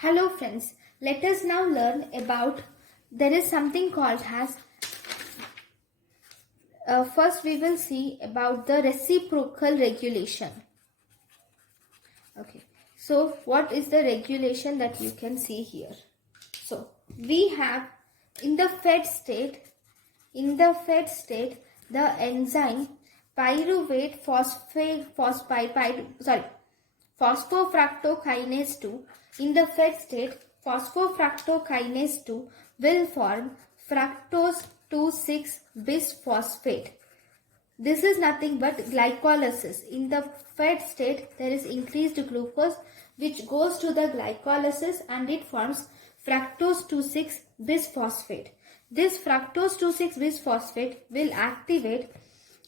Hello friends, let us now learn about, there is something called as, first we will see about the reciprocal regulation. Okay, so what is the regulation that you can see here? So we have in the fed state, the enzyme pyruvate phosphofructokinase 2, in the fed state phosphofructokinase 2 will form fructose 2,6 bisphosphate. This is nothing but glycolysis. In the fed state there is increased glucose which goes to the glycolysis and it forms fructose 2,6 bisphosphate. This fructose 2,6 bisphosphate will activate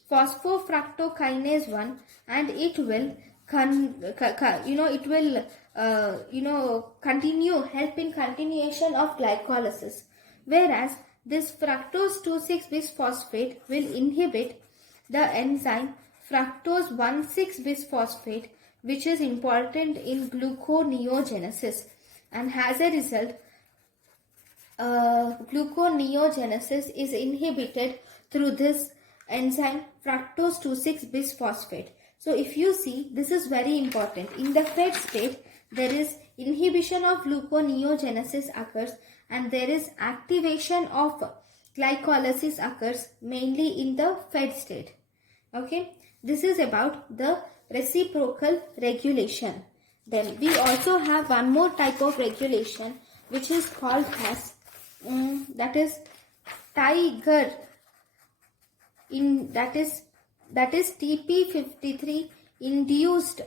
phosphofructokinase 1 and it will continue, help in continuation of glycolysis, whereas this fructose 2,6 bisphosphate will inhibit the enzyme fructose 1,6 bisphosphate, which is important in gluconeogenesis, and as a result gluconeogenesis is inhibited through this enzyme fructose 2,6 bisphosphate. So if you see, this is very important. In the fed state there is inhibition of gluconeogenesis occurs and there is activation of glycolysis occurs mainly in the fed state. Okay, this is about the reciprocal regulation. Then we also have one more type of regulation which is called as that is Tigar, that is TP53 induced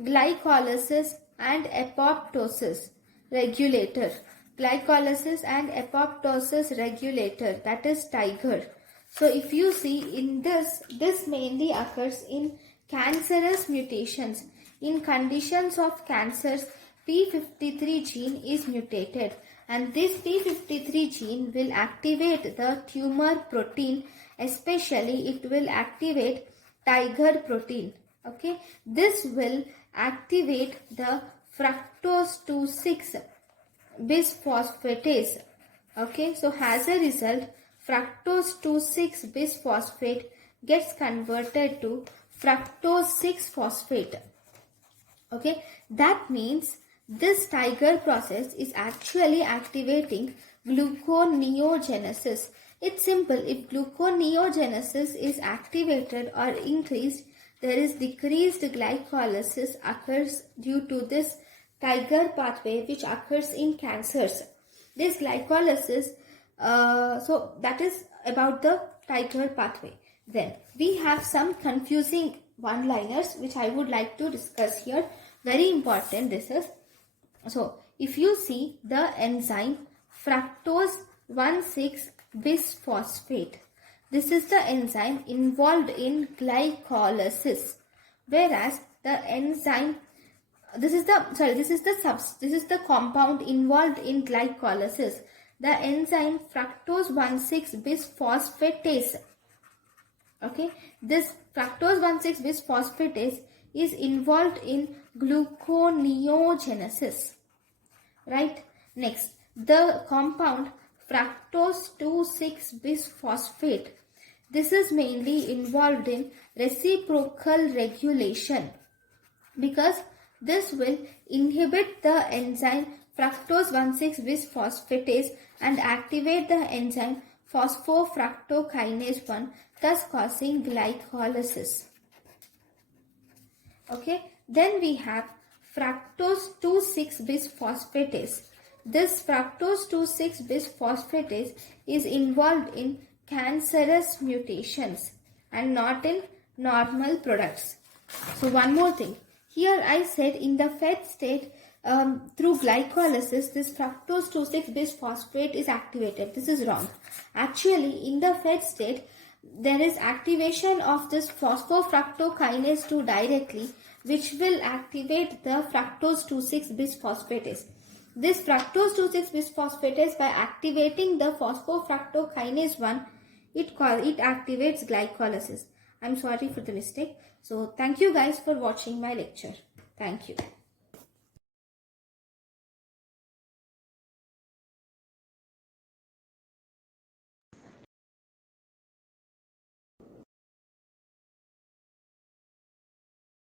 glycolysis and apoptosis regulator. Glycolysis and apoptosis regulator, that is Tigar. So if you see in this mainly occurs in cancerous mutations. In conditions of cancers, P53 gene is mutated and this P53 gene will activate the tumor protein, especially it will activate Tigar protein. Okay, this will activate the fructose 2,6 bisphosphatase. Okay, so as a result fructose 2,6 bisphosphate gets converted to fructose 6-phosphate. Okay, that means this Tigar process is actually activating gluconeogenesis. It's simple. If gluconeogenesis is activated or increased, there is decreased glycolysis occurs due to this Tigar pathway which occurs in cancers. This glycolysis, so that is about the Tigar pathway. Then we have some confusing one-liners which I would like to discuss here. Very important this is. So if you see the enzyme fructose 1,6 bisphosphate, this is the enzyme involved in glycolysis, whereas the enzyme, this is the compound involved in glycolysis. The enzyme fructose 1,6 bisphosphatase. Okay, this fructose 1,6 bisphosphatase is involved in gluconeogenesis. Right. Next, the compound fructose 2,6 bisphosphate. This is mainly involved in reciprocal regulation because this will inhibit the enzyme fructose 1,6 bisphosphatase and activate the enzyme phosphofructokinase 1, thus causing glycolysis. Okay, then we have fructose 2,6 bisphosphatase. This fructose 2,6 bisphosphatase is involved in cancerous mutations and not in normal products. So one more thing. Here I said in the fed state through glycolysis this fructose 2,6 bisphosphate is activated. This is wrong. Actually in the fed state there is activation of this phosphofructokinase 2 directly, which will activate the fructose 2,6 bisphosphatase. This fructose 2,6 bisphosphatase, by activating the phosphofructokinase 1, it activates glycolysis. I'm sorry for the mistake. So thank you guys for watching my lecture. Thank you.